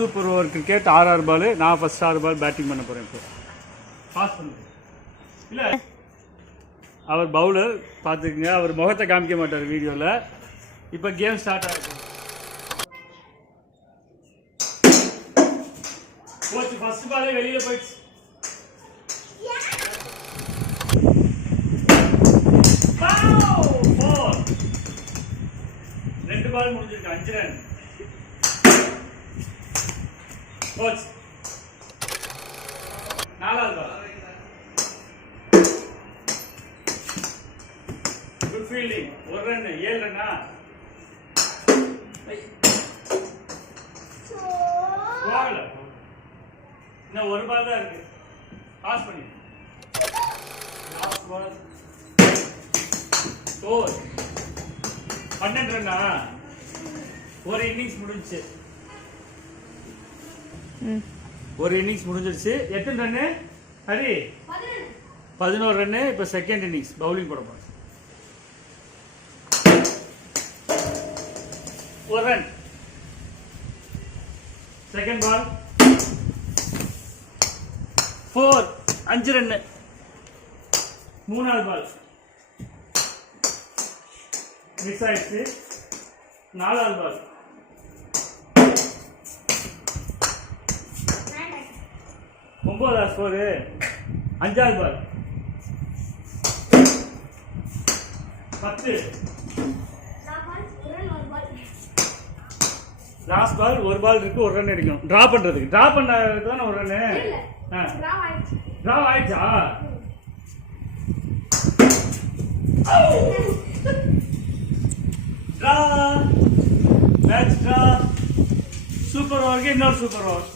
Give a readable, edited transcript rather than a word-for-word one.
Super over cricket 6 பால். நான் first 6 பால் batting பண்ண போகிறேன். இப்போ பாஸ் பண்ணுங்க. இல்லை அவர் பவுலர் பார்த்துக்குங்க. அவர் முகத்தை காமிக்க மாட்டார் வீடியோவில். இப்போ கேம் ஸ்டார்ட் ஆகிடும். போச்சு, ஃபர்ஸ்ட் பாலே வெளியில் போயிடுச்சு. ரெண்டு பால் முடிஞ்சிருக்கு, 5 ரன். போச்சு, 4வது பால். Good fielding, 1 run. 7 ரன்னா? போகல, இன்னும் 1 பால் தான் இருக்கு. பாஸ் பண்ணி லாஸ்ட் பால். ஸ்கோர் 12 ரன்னா? ஒரு இன்னிங்ஸ் முடிஞ்சிச்சு. ஒரு இன்னிங்ஸ் முடிஞ்சிருச்சு. எத்தனை ரன்னு ஹரி? 11 ரன்னு. இப்போ செகண்ட் இன்னிங்ஸ் பவுலிங் போட போறேன். 1 ரன். Second ball 4, 5 run. 3வது பால் மிஸ் ஆயிடுச்சு. 4வது பால் 9 ஸ்கோரு. 5வது பால் 10. லாஸ்ட் பால் 1 பால் இருக்கு. 1 ரன் அடிக்கணும். டிரா பண்றதுக்கு. டிரா பண்ணதுக்கு தானே 1 ரன்னு. டிரா ஆயிடுச்சா? டிரா. Match draw. சூப்பர் ஓவருக்கு இன்னொரு சூப்பர் ஓவர்.